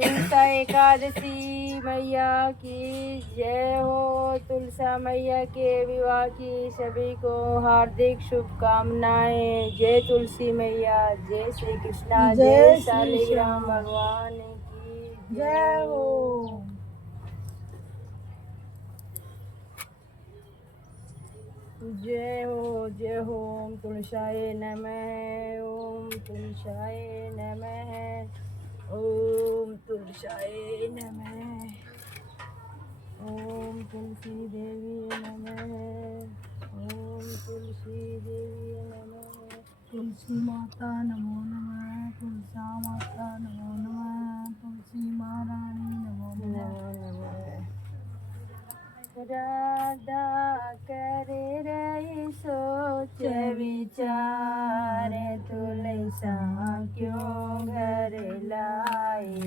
तुलसा एकादशी मैया की जय हो। तुलसा मैया के विवाह की सभी को हार्दिक शुभकामनाएं। जय तुलसी मैया, जय श्री कृष्णा, जय शालिग्राम भगवान की जय हो। जय हो जय हो। ओम तुलसाय नमः, ओम तुलसाय नमः, ओम तुलसाय नमः, ओम तुलसी देवी नमः, ओम तुलसी देवी नमः। तुलसी माता नमो नमः, तुलसा माता नमो नमः, तुलसी महारानी नमो नमः। राधा करे रही सोच विचार, तुलसा क्यों घर लाए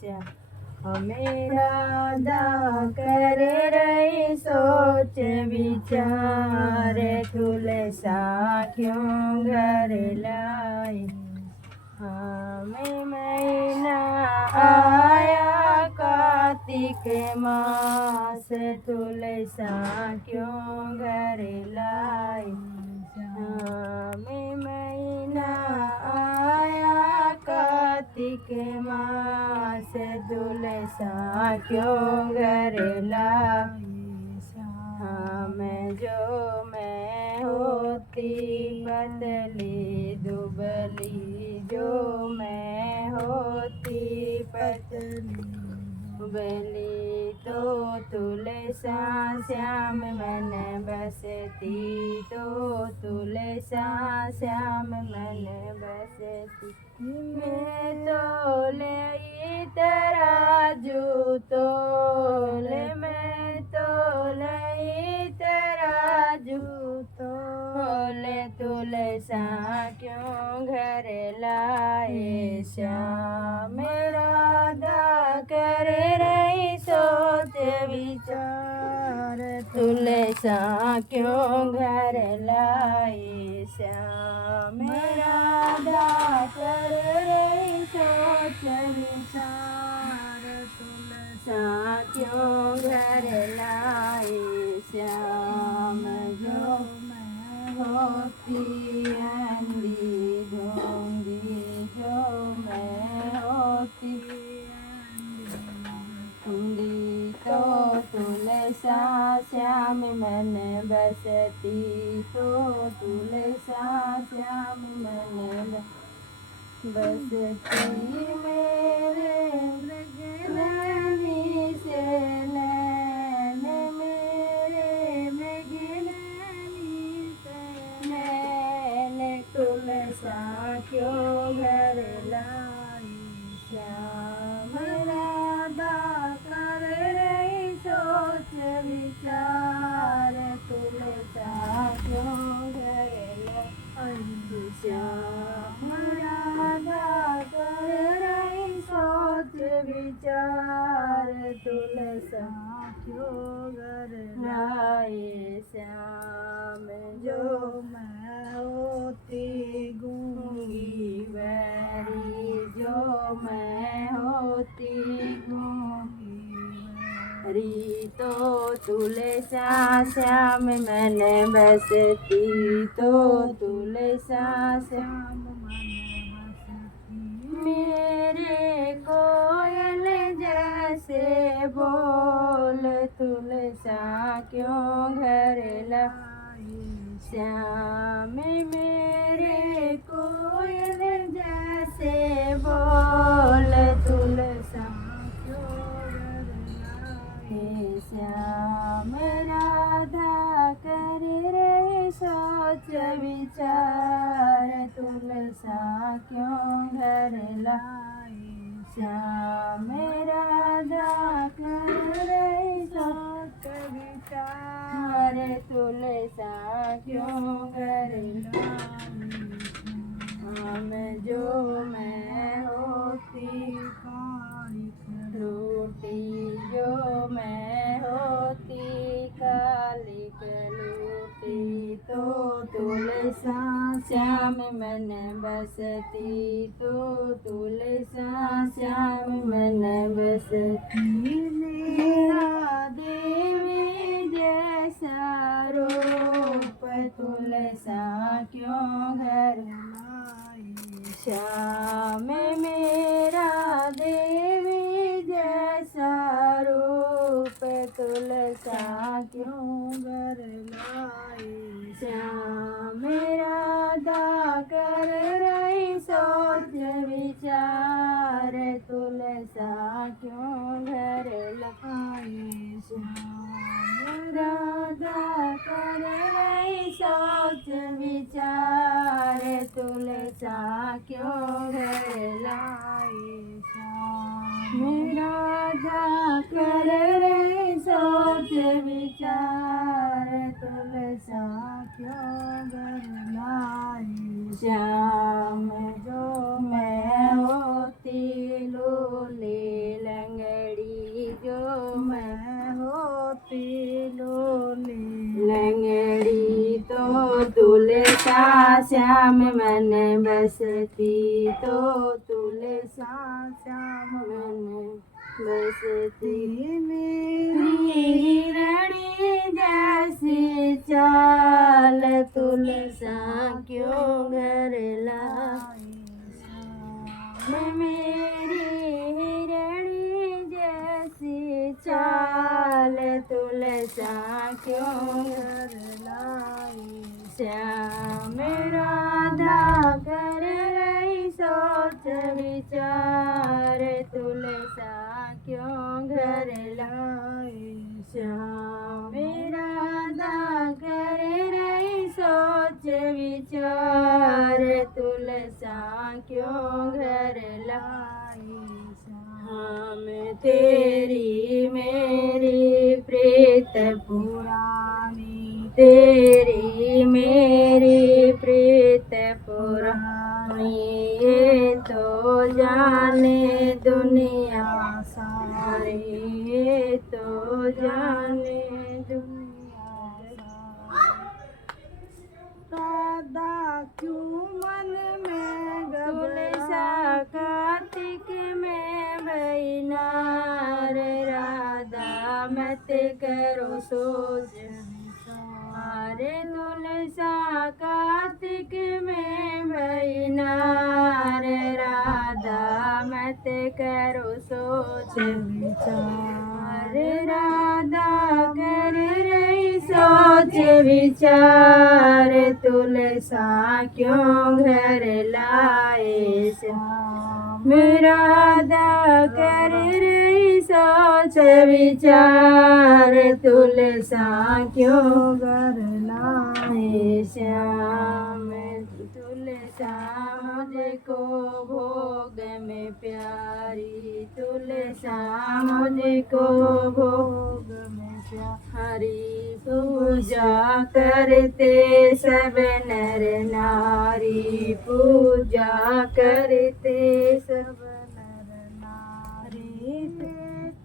श्याम। हमें राधा करे रही सोच विचार, तुलसा क्यों घर लाए। हमें महीना आया कार्तिक मास, तुलसा क्यों घर लाई। हमें महीना आया कार्तिक मास, तुलसा क्यों घर लाई। मैं होती पतली दुबली, जो मैं होती पतली दुबली, तो तुलसा श्याम मन बसती, तो तुलसा श्याम मन बसती। मैं तोले तराजू तोल, मैं तोले तराजू तोल, तुलसा क्यों घर लाए श्याम। राधा कर रही सोच विचार, तुलसा क्यों घर लाए श्याम। राधा कर रही सोच विचार, तुलसा क्यों घर लाए श्याम। जो मैं होती अंधी ढूंढी, जो मैं होती ढूंढी, तो तुलसा श्याम मन बसती, तो तुलसा श्याम मन बसती। मेरे मृगनयनी से नैन, मेरे मृगनयनी से नैन, तुलसा क्यों घर लाई श्याम। राधा कर रही सोच विचार, तुलसा क्यों घर लाई श्याम। राधा कर रही सोच विचार, तुलसा क्यों घर लाए श्याम। जो मैं होती गूंगी बैरी, जो मैं होती गूंगी बैरी, तो तुलसा श्याम मन बसती, तो तुलसा श्याम मन बसती। मेरे कोयल जैसे बोल, तुलसा क्यों घर लाई श्याम। मेरे कोयल जैसे बोल, तुलसा क्यों घर लाई श्याम। राधा कर रही सोच विचार, तुलसा क्यों घर लाई श्याम। राधा कर रही सोच विचार, तुलसा क्यों घर लाई श्याम। जो मैं होती काली रोटी, जो मैं होती काली कलूटी, तो तुलसा श्याम मन बसती तो तुलसा श्याम मन बसती मेरा देवी जैसा रूप तुलसा क्यों घर लाई श्याम मेरा देवी जैसा रूप तुलसा क्यों घर लाई श्याम राधा कर रही सोच विचार तुलसा क्यों घर लाई श्याम राधा कर रही सोच विचार तुलसा क्यों घर लाई श्याम राधा कर रही सोच विचार तुलसा क्यों घर लाई श्याम जो मैं होती लोली लंगड़ी जो मैं होती लोली लंगड़ी तो तुलसा श्याम मन बसती तो तुलसा श्याम मन बसती मेरी हिरणी जैसी चाल तुलसा क्यों घर लाई मेरी हिरणी जैसी चाल तुलसा क्यों घर लाई श्याम राधा कर रही सोच विचार तुलसा क्यों घर लाई श्याम राधा कर रही सोच विचार तुलसा क्यों घर लाई श्याम तेरी मेरी प्रीत पुरानी तेरी मेरी प्रीत पुरानी ये तो जाने दुनिया सारी ये तो जाने दुनिया राधा क्यों मन में तुलसा कार्तिक में बैनार राधा मत करो सोच अरे तुलसा कार्तिक में बैनार राधा मत करो सोच विचार राधा कर रही सोच विचार तुलसा क्यों घर लाए श्याम राधा कर रही सोच विचार तुलसा क्यों घर लाए श्याम तुलसा मुझको भोग में प्यारी तुलसा मुझको भोग में प्यारी पूजा करते सब नर नारी पूजा करते सब नर नारी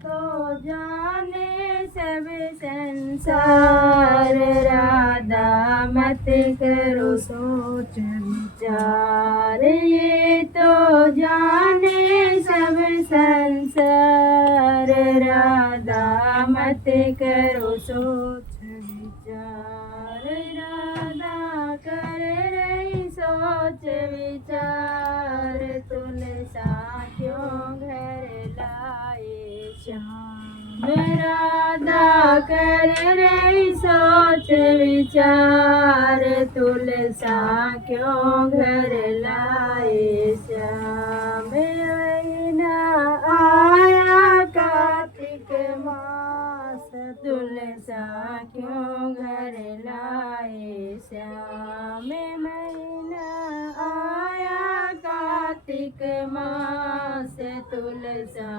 तो जाने सब संसार राधा मत करो सोच विचार ये तो जाने सब संसार राधा मत करो सोच विचार राधा कर रही सोच विचार तुलसा क्यों घर लाए श्याम राधा कर रही सोच विचार तुलसा क्यों घर लाए श्याम महीना आया कार्तिक मास तुलसा क्यों घर लाए श्याम महीना आया कार्तिक मास तुलसा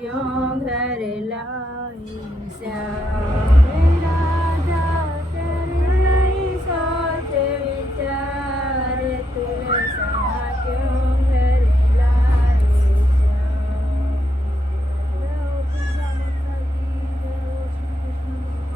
क्यों घर लाए श्याम